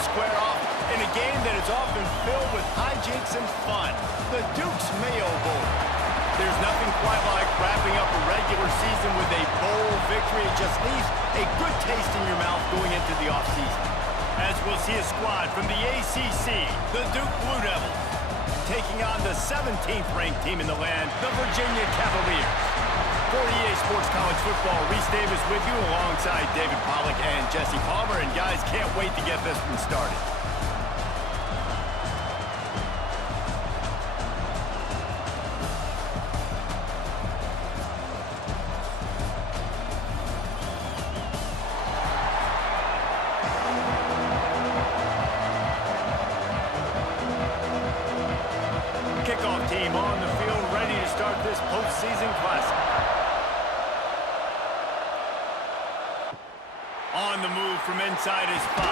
square off in a game that is often filled with hijinks and fun. The Duke's Mayo Bowl. There's nothing quite like wrapping up a regular season with a bowl victory. It just leaves a good taste in your mouth going into the offseason. As we'll see a squad from the ACC, the Duke Blue Devils, taking on the 17th ranked team in the land, the Virginia Cavaliers. For EA Sports College Football, Reese Davis with you alongside David Pollack and Jesse Palmer. And guys, can't wait to get this one started. Kickoff team on the field, ready to start this postseason classic. On the move from inside his 5.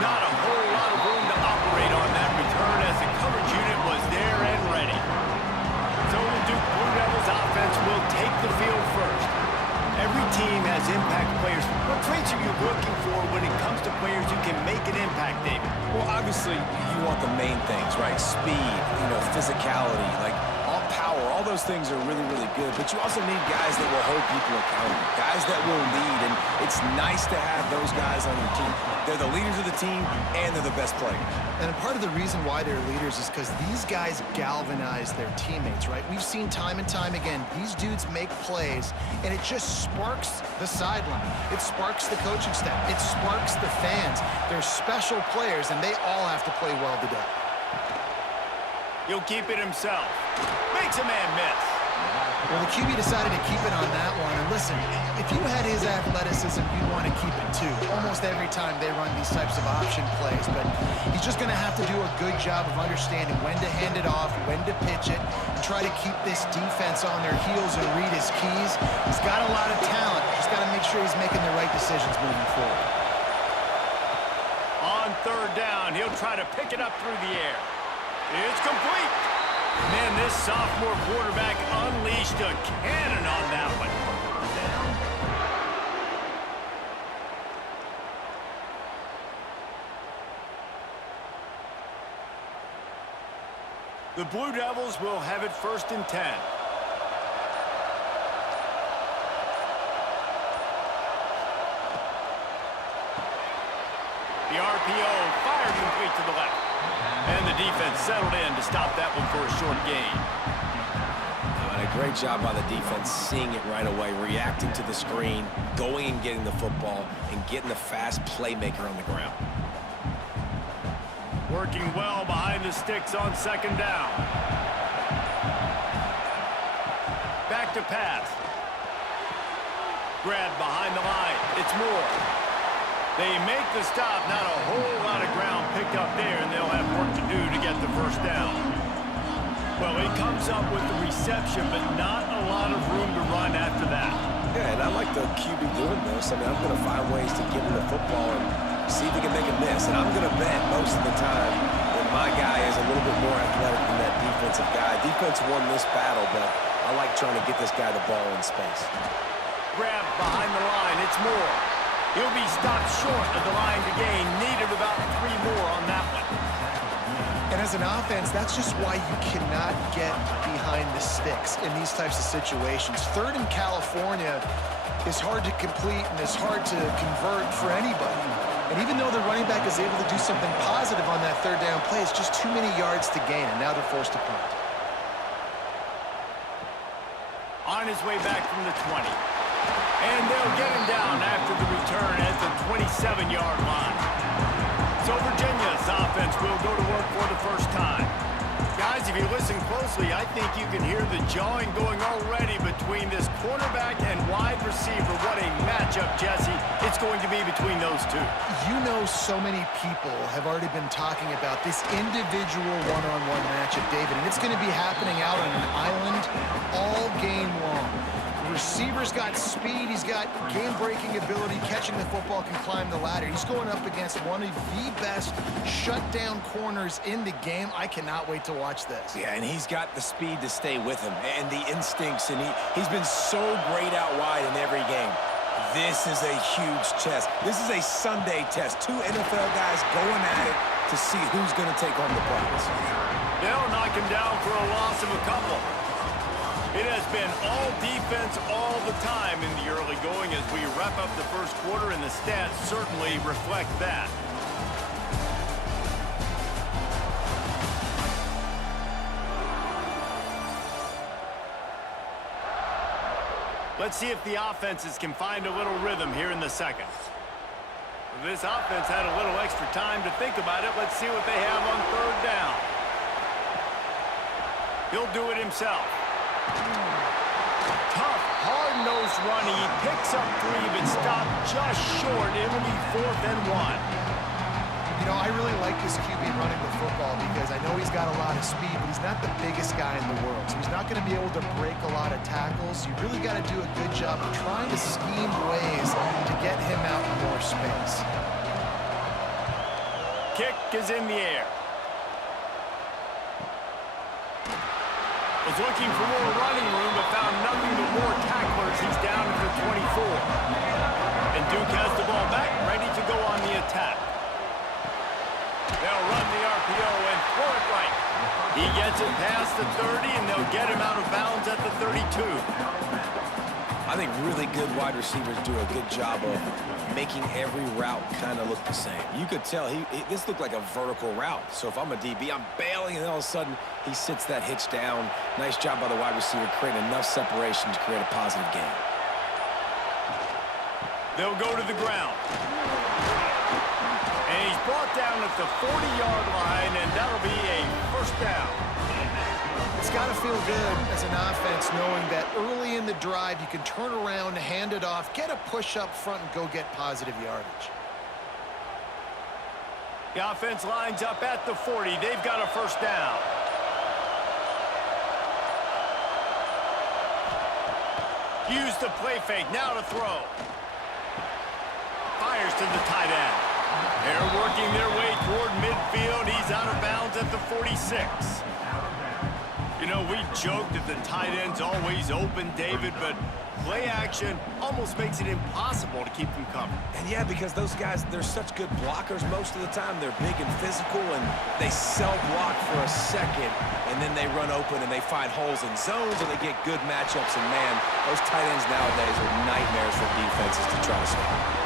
Not a whole lot of room to operate on that return as the coverage unit was there and ready. So the Duke Blue Devils offense will take the field first. Every team has impact players. What traits are you looking for when it comes to players who can make an impact, David? Well, obviously, you want the main things, right? Speed, physicality, like power. All those things are really, really good. But you also need guys that will hold people accountable, guys that will lead. And it's nice to have those guys on your team. They're the leaders of the team, and they're the best players. And part of the reason why they're leaders is because these guys galvanize their teammates, right? We've seen time and time again, these dudes make plays, and it just sparks the sideline. It sparks the coaching staff. It sparks the fans. They're special players, and they all have to play well today. He'll keep it himself. Makes a man miss. Well, the QB decided to keep it on that one. And listen, if you had his athleticism, you'd want to keep it too. Almost every time they run these types of option plays. But he's just going to have to do a good job of understanding when to hand it off, when to pitch it, and try to keep this defense on their heels and read his keys. He's got a lot of talent. Just got to make sure he's making the right decisions moving forward. On third down, he'll try to pick it up through the air. It's complete. Man, this sophomore quarterback unleashed a cannon on that one. The Blue Devils will have it 1st and 10. The RPO fired complete to the left. And the defense settled in to stop that one for a short gain. And a great job by the defense, seeing it right away, reacting to the screen, going and getting the football, and getting the fast playmaker on the ground. Working well behind the sticks on 2nd down. Back to pass. Grab behind the line. It's Moore. They make the stop. Not a whole lot of ground picked up there, and they'll have work to do to get the 1st down. Well, he comes up with the reception, but not a lot of room to run after that. Yeah, and I like the QB doing this. I mean, I'm going to find ways to give him the football and see if he can make a miss. And I'm going to bet most of the time that my guy is a little bit more athletic than that defensive guy. Defense won this battle, but I like trying to get this guy the ball in space. Grab behind the line. It's Moore. He'll be stopped short of the line to gain. Needed about 3 more on that one. And as an offense, that's just why you cannot get behind the sticks in these types of situations. 3rd in California is hard to complete and is hard to convert for anybody. And even though the running back is able to do something positive on that 3rd down play, it's just too many yards to gain, and now they're forced to punt. On his way back from the 20. And they'll get him down after the return at the 27-yard line. So Virginia's offense will go to work for the 1st time. Guys, if you listen closely, I think you can hear the jawing going already between this quarterback and wide receiver. What a matchup, Jesse, it's going to be between those two. You know, so many people have already been talking about this individual one-on-one matchup, David, and it's going to be happening out on an island all game long. receiver's got speed. He's got game-breaking ability, catching the football, can climb the ladder. He's going up against one of the best shutdown corners in the game. I cannot wait to watch this. Yeah, and he's got the speed to stay with him and the instincts, and he's been so great out wide in every game. This is a huge test. This is a Sunday test. Two NFL guys going at it to see who's going to take home the prize. They'll knock him down for a loss of a couple. It has been all defense all the time in the early going as we wrap up the first quarter, and the stats certainly reflect that. Let's see if the offenses can find a little rhythm here in the second. This offense had a little extra time to think about it. Let's see what they have on third down. He'll do it himself. Tough, hard-nosed running. He picks up 3, but stopped just short. It'll be 4th and 1. You know, I really like this QB running the football because I know he's got a lot of speed, but he's not the biggest guy in the world. So he's not going to be able to break a lot of tackles. You really got to do a good job of trying to scheme ways to get him out in more space. Kick is in the air. Was looking for more running room, but found nothing but more tacklers. He's down to the 24. And Duke has the ball back, ready to go on the attack. They'll run the RPO and throw it right. He gets it past the 30, and they'll get him out of bounds at the 32. I think really good wide receivers do a good job of making every route kind of look the same. You could tell this looked like a vertical route. So if I'm a DB, I'm bailing, and all of a sudden he sits that hitch down. Nice job by the wide receiver creating enough separation to create a positive gain. They'll go to the ground. And he's brought down at the 40-yard line, and that'll be a first down. It's got to feel good as an offense knowing that early in the drive you can turn around, hand it off, get a push up front, and go get positive yardage. The offense lines up at the 40. They've got a first down. Use the play fake. Now to throw. Fires to the tight end. They're working their way toward midfield. He's out of bounds at the 46. You know, we joked that the tight end's always open, David, but play action almost makes it impossible to keep them covered. And yeah, because those guys, they're such good blockers most of the time. They're big and physical, and they cell block for a second, and then they run open and they find holes in zones, and they get good matchups. And man, those tight ends nowadays are nightmares for defenses to try to stop.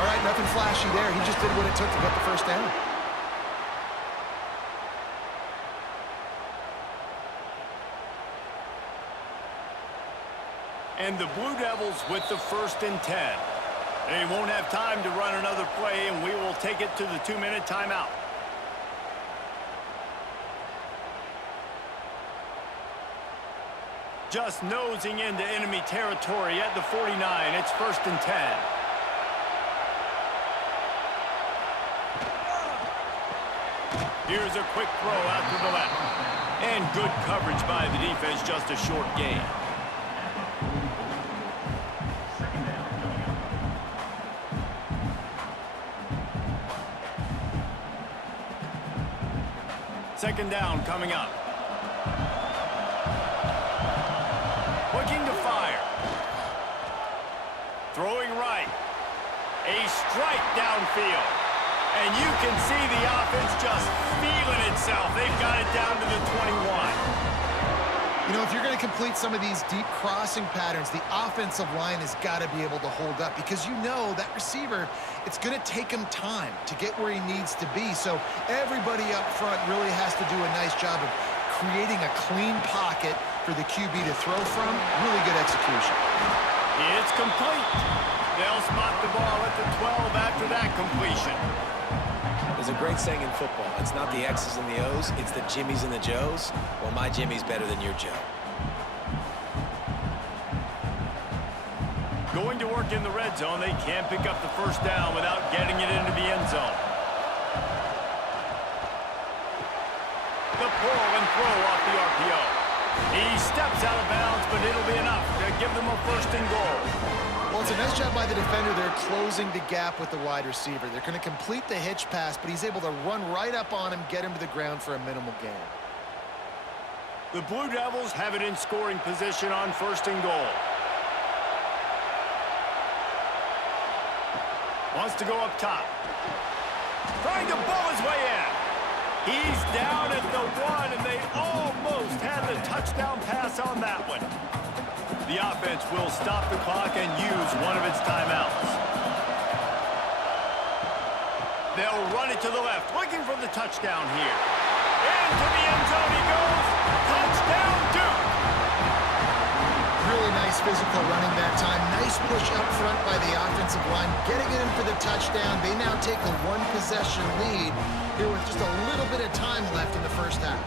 All right, nothing flashy there. He just did what it took to get the first down. And the Blue Devils with the 1st and 10. They won't have time to run another play, and we will take it to the 2-minute timeout. Just nosing into enemy territory at the 49. It's 1st and 10. Here's a quick throw out to the left. And good coverage by the defense, just a short gain. Second down coming up. Looking to fire. Throwing right. A strike downfield. And you can see the offense just feeling itself. They've got it down to the 21. You know, if you're going to complete some of these deep crossing patterns, the offensive line has got to be able to hold up because you know that receiver, it's going to take him time to get where he needs to be. So everybody up front really has to do a nice job of creating a clean pocket for the QB to throw from. Really good execution. It's complete. They'll spot the ball at the 12 after that completion. There's a great saying in football. It's not the X's and the O's, it's the Jimmies and the Joes. Well, my Jimmy's better than your Joe. Going to work in the red zone. They can't pick up the first down without getting it into the end zone. The pull and throw off the RPO. He steps out of bounds, but it'll be enough to give them a 1st and goal. Well, it's a nice job by the defender. They're closing the gap with the wide receiver. They're going to complete the hitch pass, but he's able to run right up on him, get him to the ground for a minimal gain. The Blue Devils have it in scoring position on 1st and goal. Wants to go up top. Trying to bull his way in. He's down at the 1, and they almost had the touchdown pass on that one. The offense will stop the clock and use one of its timeouts. They'll run it to the left, looking for the touchdown here. Into the end zone he goes. Touchdown, Duke! Really nice physical running that time. Nice push up front by the offensive line, getting it in for the touchdown. They now take a one-possession lead here with just a little bit of time left in the first half.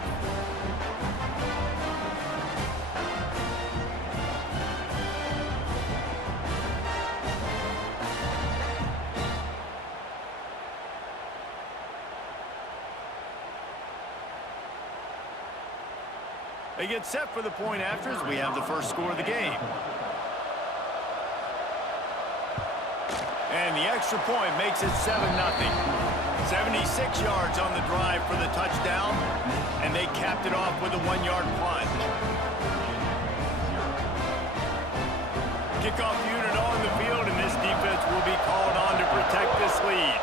They get set for the point after as we have the first score of the game. And the extra point makes it 7-0. 76 yards on the drive for the touchdown, and they capped it off with a 1-yard plunge. Kickoff unit on the field, and this defense will be called on to protect this lead.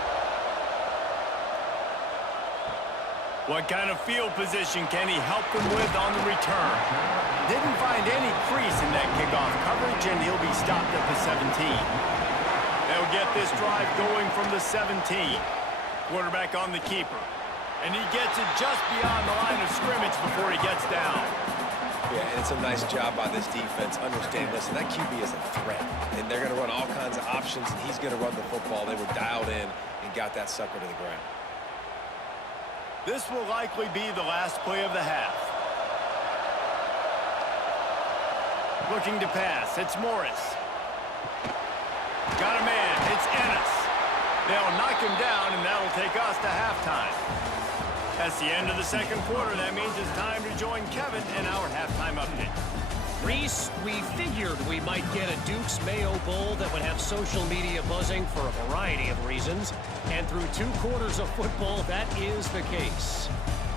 What kind of field position can he help them with on the return? Didn't find any crease in that kickoff coverage, and he'll be stopped at the 17. They'll get this drive going from the 17. Quarterback on the keeper. And he gets it just beyond the line of scrimmage before he gets down. Yeah, and it's a nice job by this defense. Understand, listen, that QB is a threat. And they're going to run all kinds of options, and he's going to run the football. They were dialed in and got that sucker to the ground. This will likely be the last play of the half. Looking to pass. It's Morris. Got a man. It's Ennis. They'll knock him down, and that'll take us to halftime. That's the end of the second quarter. That means it's time to join Kevin in our halftime update. Reese, we figured we might get a Duke's Mayo Bowl that would have social media buzzing for a variety of reasons. And through 2 quarters of football, that is the case.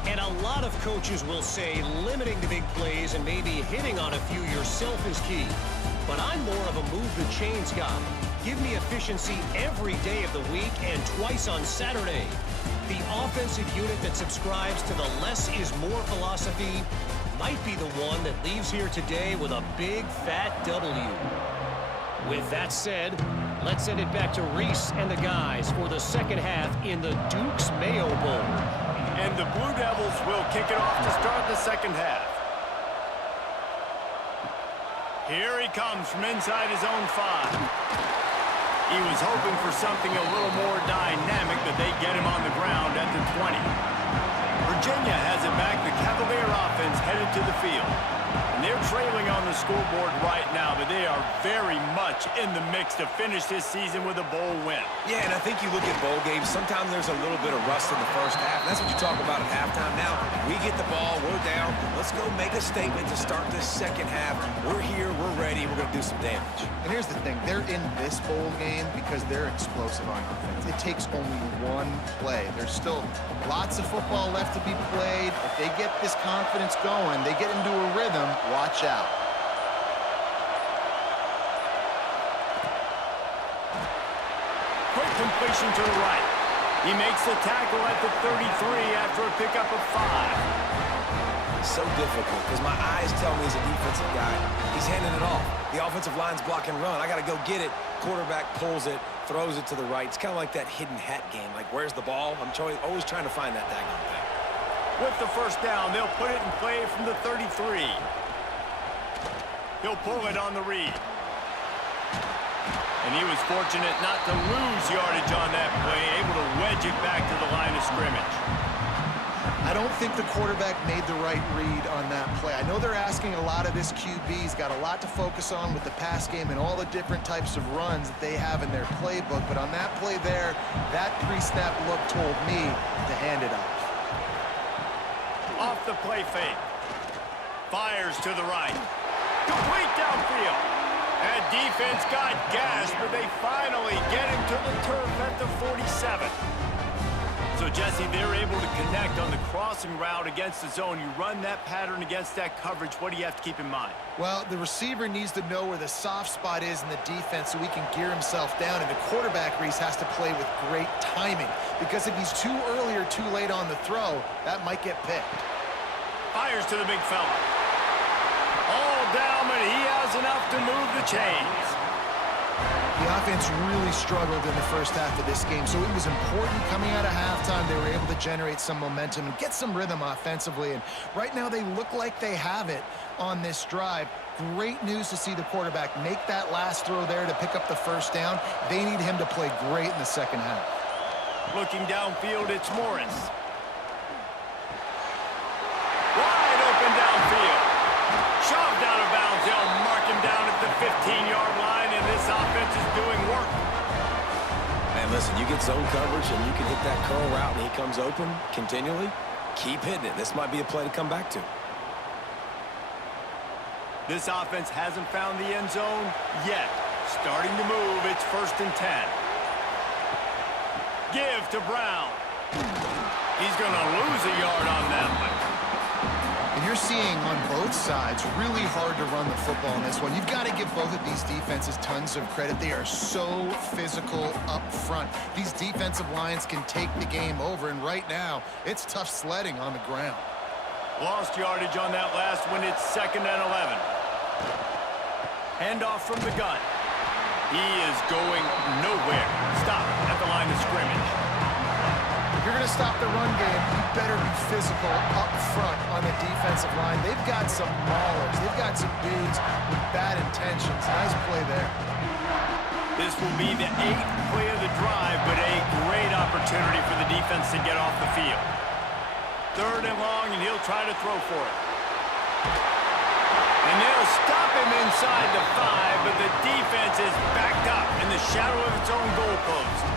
And a lot of coaches will say limiting the big plays and maybe hitting on a few yourself is key. But I'm more of a move the chains guy. Give me efficiency every day of the week and twice on Saturday. The offensive unit that subscribes to the less is more philosophy might be the one that leaves here today with a big fat W. With that said, let's send it back to Reese and the guys for the second half in the Duke's Mayo Bowl. And the Blue Devils will kick it off to start the second half. Here he comes from inside his own 5. He was hoping for something a little more dynamic, but they get him on the ground at the 20. Virginia has it back. The Cavalier offense headed to the field. And they're trailing on the scoreboard right now, but they are very much in the mix to finish this season with a bowl win. Yeah, and I think you look at bowl games, sometimes there's a little bit of rust in the first half. That's what you talk about at halftime. Now, we get the ball, we're down. Let's go make a statement to start this second half. We're here, we're ready, we're going to do some damage. And here's the thing, they're in this bowl game because they're explosive on offense. It takes only one play. There's still lots of football left to be played. If they get this confidence going, they get into a rhythm, watch out. Quick completion to the right. He makes the tackle at the 33 after a pickup of 5. So difficult because my eyes tell me he's a defensive guy. He's handing it off. The offensive line's block and run. I got to go get it. Quarterback pulls it, throws it to the right. It's kind of like that hidden hat game. Like, where's the ball? I'm always trying to find that daggone thing. With the first down, they'll put it in play from the 33. He'll pull it on the read. And he was fortunate not to lose yardage on that play, able to wedge it back to the line of scrimmage. I don't think the quarterback made the right read on that play. I know they're asking a lot of this QB. He's got a lot to focus on with the pass game and all the different types of runs that they have in their playbook. But on that play there, that pre-snap look told me to hand it off. Off the play fake. Fires to the right. Complete downfield. That defense got gashed, but they finally get him to the turf at the 47. So So, Jesse, they're able to connect on the crossing route against the zone. You run that pattern against that coverage. What do you have to keep in mind? Well, the receiver needs to know where the soft spot is in the defense so he can gear himself down. And the quarterback, Reese, has to play with great timing. Because if he's too early or too late on the throw, that might get picked. Fires to the big fella. All down, but he has enough to move the chains. The offense really struggled in the first half of this game, so it was important coming out of halftime they were able to generate some momentum and get some rhythm offensively. And right now they look like they have it on this drive. Great news to see the quarterback make that last throw there to pick up the first down. They need him to play great in the second half. Looking downfield, it's Morris. Wide open downfield. Shoved out of bounds. They'll mark him down at the 15-yard line, and this offense is doing work. Man, listen, you get zone coverage and you can hit that curl route and he comes open continually. Keep hitting it. This might be a play to come back to. This offense hasn't found the end zone yet. Starting to move. It's 1st and 10. Give to Brown. He's going to lose a yard on that one. And you're seeing on both sides really hard to run the football in this one. You've got to give both of these defenses tons of credit. They are so physical up front. These defensive lines can take the game over, and right now it's tough sledding on the ground. Lost yardage on that last one. It's 2nd and 11. Handoff from the gun. He is going nowhere. Stop at the line of scrimmage. If you're going to stop the run game, you better be physical up front on the defensive line. They've got some maulers. They've got some dudes with bad intentions. Nice play there. This will be the 8th play of the drive, but a great opportunity for the defense to get off the field. 3rd and long, and he'll try to throw for it. And they'll stop him inside the 5, but the defense is backed up in the shadow of its own goalpost.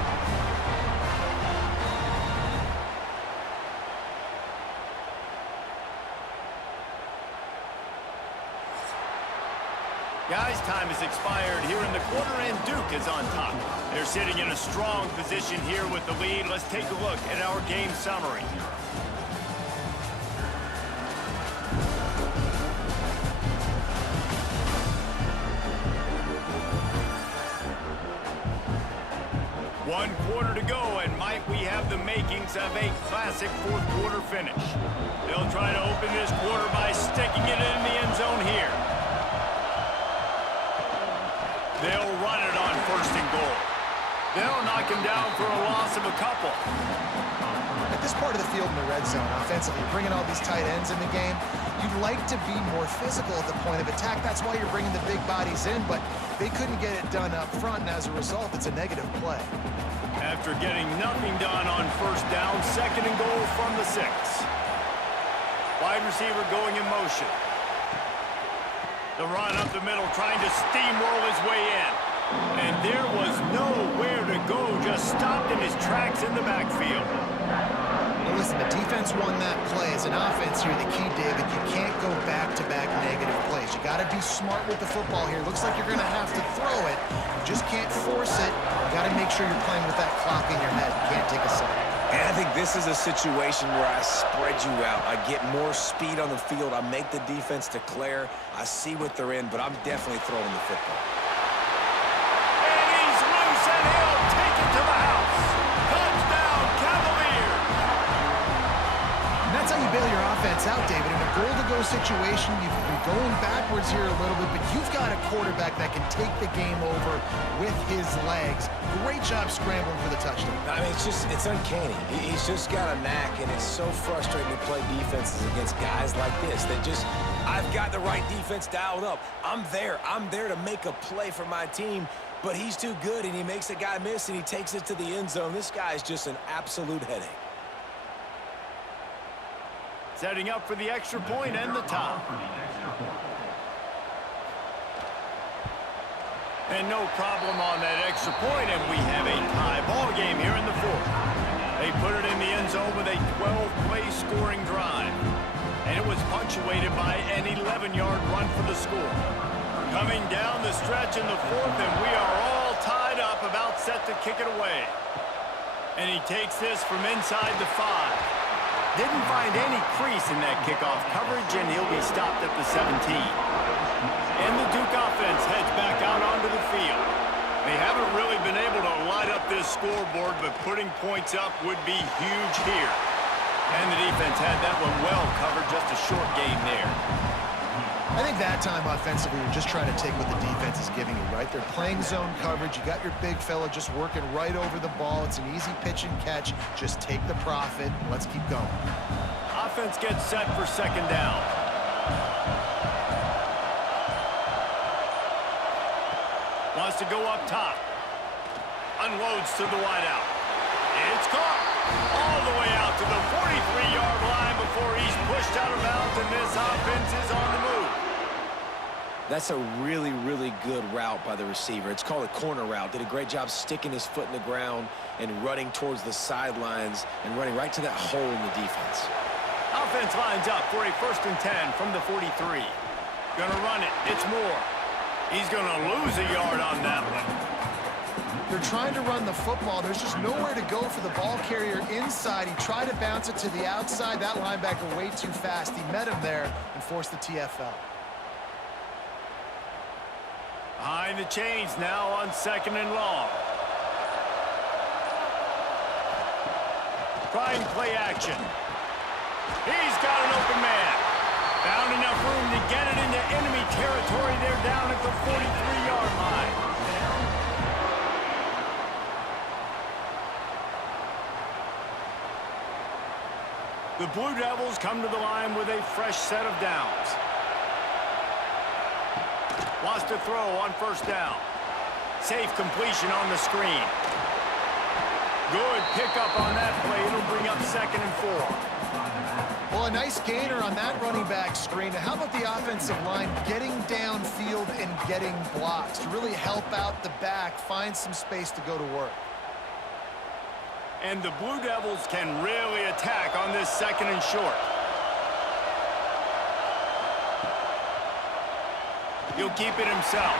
Guys, time has expired here in the quarter, and Duke is on top. They're sitting in a strong position here with the lead. Let's take a look at our game summary. One quarter to go, and might we have the makings of a classic fourth-quarter finish. They'll try to open this quarter by sticking it in the end zone here. They'll run it on 1st and goal. They'll knock him down for a loss of a couple. At this part of the field in the red zone, offensively, bringing all these tight ends in the game, you'd like to be more physical at the point of attack. That's why you're bringing the big bodies in, but they couldn't get it done up front, and as a result, it's a negative play. After getting nothing done on 1st down, 2nd and goal from the 6. Wide receiver going in motion. The run up the middle, trying to steamroll his way in. And there was nowhere to go, just stopped in his tracks in the backfield. Well, listen, the defense won that play. As an offense here, the key, David, you can't go back-to-back negative plays. You got to be smart with the football here. Looks like you're going to have to throw it. You just can't force it. You got to make sure you're playing with that clock in your head. You can't take a second. And I think this is a situation where I spread you out. I get more speed on the field. I make the defense declare. I see what they're in, but I'm definitely throwing the football. And he's loose, and he'll take it to the house. Touchdown, Cavaliers. And that's how you bail your offense out, David. In a goal-to-go situation, you've been going backwards here a little bit, but you've got a quarterback that can take the game over with his legs. Great job scrambling for the touchdown. I mean, it's uncanny. He's just got a knack, and it's so frustrating to play defenses against guys like this that just, I've got the right defense dialed up. I'm there to make a play for my team, but he's too good, and he makes a guy miss, and he takes it to the end zone. This guy is just an absolute headache. Setting up for the extra point and the top. And no problem on that extra point, and we have a tie ball game here in the 4th. They put it in the end zone with a 12-play scoring drive. And it was punctuated by an 11-yard run for the score. Coming down the stretch in the 4th, and we are all tied up, about set to kick it away. And he takes this from inside the 5. Didn't find any crease in that kickoff coverage, and he'll be stopped at the 17. And the Duke offense heads back out onto the field. They haven't really been able to light up this scoreboard, but putting points up would be huge here. And the defense had that one well covered, just a short game there. I think that time offensively, you're just trying to take what the defense is giving you, right? They're playing zone coverage. You got your big fella just working right over the ball. It's an easy pitch and catch. Just take the profit, and let's keep going. Offense gets set for second down. Wants to go up top. Unloads to the wideout. It's caught all the way out to the 43-yard line before he's pushed out of bounds, and this offense is on the move. That's a really, really good route by the receiver. It's called a corner route. Did a great job sticking his foot in the ground and running towards the sidelines and running right to that hole in the defense. Offense lines up for a 1st and 10 from the 43. Gonna run it. It's Moore. He's gonna lose a yard on that one. They're trying to run the football. There's just nowhere to go for the ball carrier inside. He tried to bounce it to the outside. That linebacker way too fast. He met him there and forced the TFL. Behind the chains now on 2nd and long. Trying play action. He's got an open man. Found enough room to get it into enemy territory. They're down at the 43-yard line. The Blue Devils come to the line with a fresh set of downs. Wants to throw on 1st down. Safe completion on the screen. Good pickup on that play. It'll bring up 2nd and 4. Well, a nice gainer on that running back screen. How about the offensive line getting downfield and getting blocks to really help out the back, find some space to go to work? And the Blue Devils can really attack on this 2nd and short. He'll keep it himself.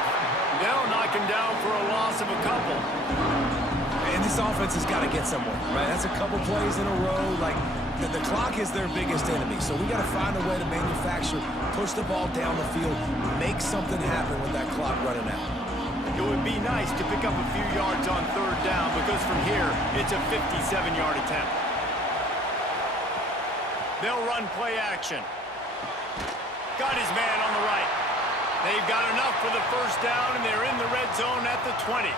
They'll knock him down for a loss of a couple. And this offense has got to get somewhere, right? That's a couple plays in a row. Like, the clock is their biggest enemy. So we got to find a way to manufacture, push the ball down the field, make something happen with that clock running out. It would be nice to pick up a few yards on 3rd down, because from here, it's a 57-yard attempt. They'll run play action. Got his man on the right. They've got enough for the 1st down, and they're in the red zone at the 20.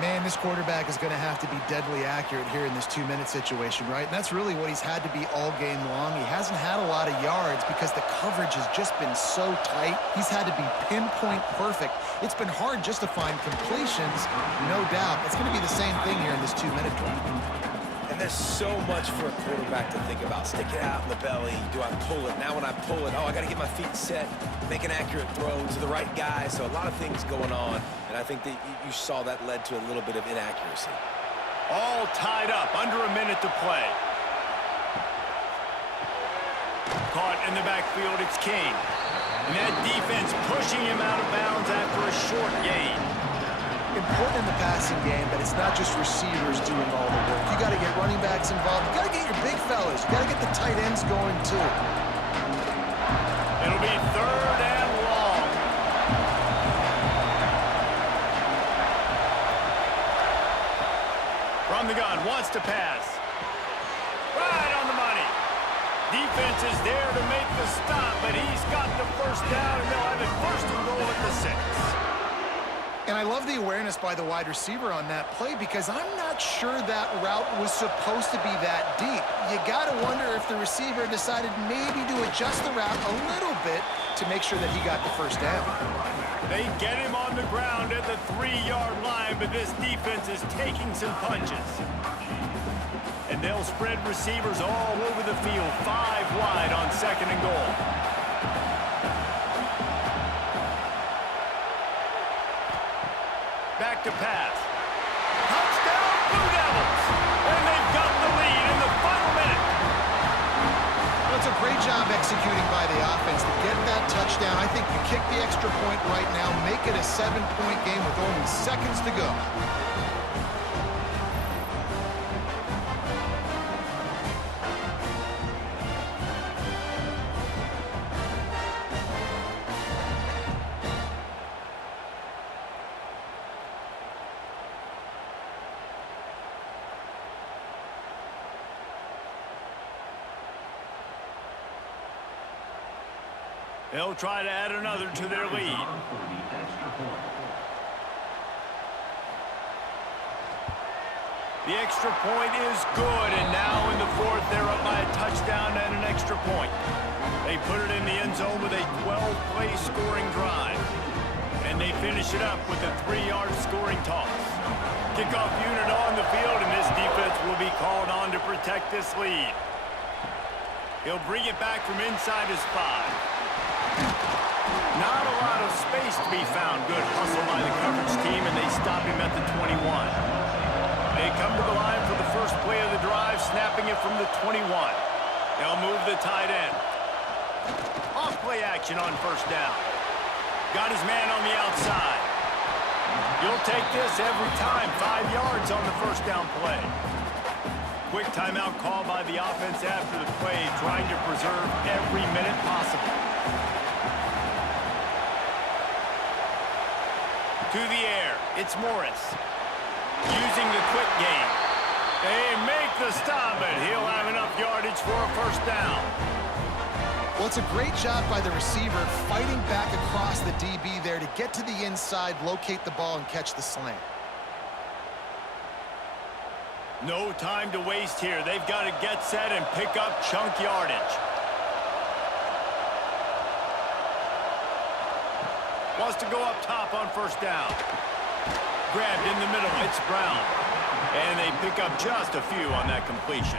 Man, this quarterback is going to have to be deadly accurate here in this 2-minute situation, right? And that's really what he's had to be all game long. He hasn't had a lot of yards because the coverage has just been so tight. He's had to be pinpoint perfect. It's been hard just to find completions, no doubt. It's going to be the same thing here in this 2-minute drive. And there's so much for a quarterback to think about. Stick it out in the belly. Do I pull it? Now when I pull it, oh, I got to get my feet set, make an accurate throw to the right guy. So a lot of things going on. And I think that you saw that led to a little bit of inaccuracy. All tied up, under a minute to play. Caught in the backfield, it's King. And that defense pushing him out of bounds after a short gain. Important in the passing game, but it's not just receivers doing all the work. You got to get running backs involved. You got to get your big fellas. You got to get the tight ends going too. It'll be 3rd and long. From the gun, wants to pass. Right on the money. Defense is there to make the stop, but he's got the 1st down, and they'll have it 1st and goal at the 6. And I love the awareness by the wide receiver on that play, because I'm not sure that route was supposed to be that deep. You got to wonder if the receiver decided maybe to adjust the route a little bit to make sure that he got the 1st down. They get him on the ground at the 3-yard line, but this defense is taking some punches. And they'll spread receivers all over the field, 5 wide on 2nd and goal. Back to pass. Touchdown, Blue Devils! And they've got the lead in the final minute. Well, it's a great job executing by the offense to get that touchdown. I think you kick the extra point right now, make it a 7-point game with only seconds to go. They'll try to add another to their lead. The extra point is good, and now in the fourth, they're up by a touchdown and an extra point. They put it in the end zone with a 12-play scoring drive. And they finish it up with a 3-yard scoring toss. Kickoff unit on the field, and this defense will be called on to protect this lead. He'll bring it back from inside his 5. Not a lot of space to be found. Good hustle by the coverage team, and they stop him at the 21. They come to the line for the first play of the drive, snapping it from the 21. They'll move the tight end. Off play action on first down. Got his man on the outside. You'll take this every time. 5 yards on the first down play. Quick timeout call by the offense after the play, trying to preserve every minute possible. To the air, it's Morris. Using the quick game. They make the stop, and he'll have enough yardage for a first down. Well, it's a great job by the receiver fighting back across the DB there to get to the inside, locate the ball, and catch the slant. No time to waste here. They've got to get set and pick up chunk yardage. Wants to go up top on first down. Grabbed in the middle. It's Brown. And they pick up just a few on that completion.